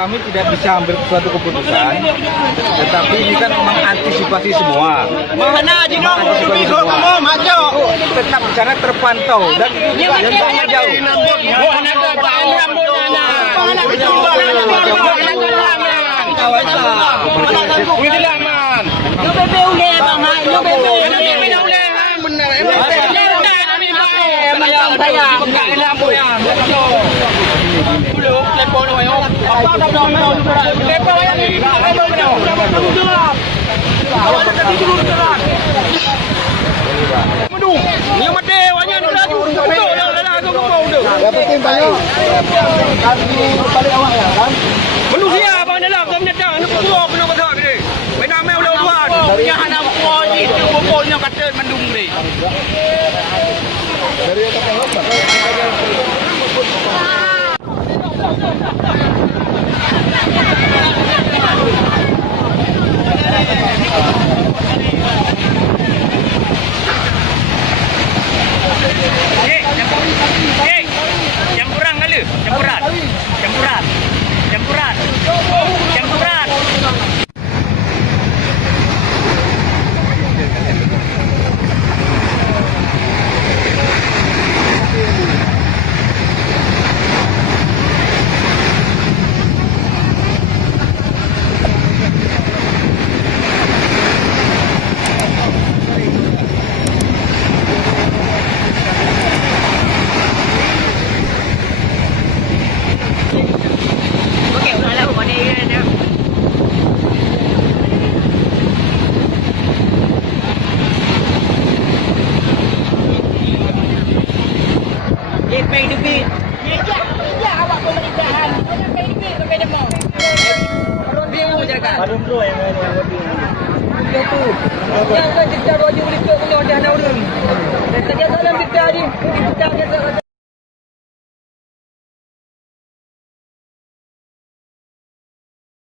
kami tidak bisa ambil suatu keputusan, tetapi ini kan mengantisipasi semua. Tetap di sana terpantau dan yang sangat jauh. Manusia apa ni lah, kau menyatakan nak keluar penuh kata ni. Bina mel lawan. Punya anak kuah ni tu pokoknya kata mendung ni. Yang kurang kali, campuran. Pay duit. Ya, awak pemerintahan. Pay duit sampai demo. Dia yang menjaga. Barum tu yang dia tu. Yang kita roju boleh tu punya dah nak urun. Dan kerja dalam kita ni.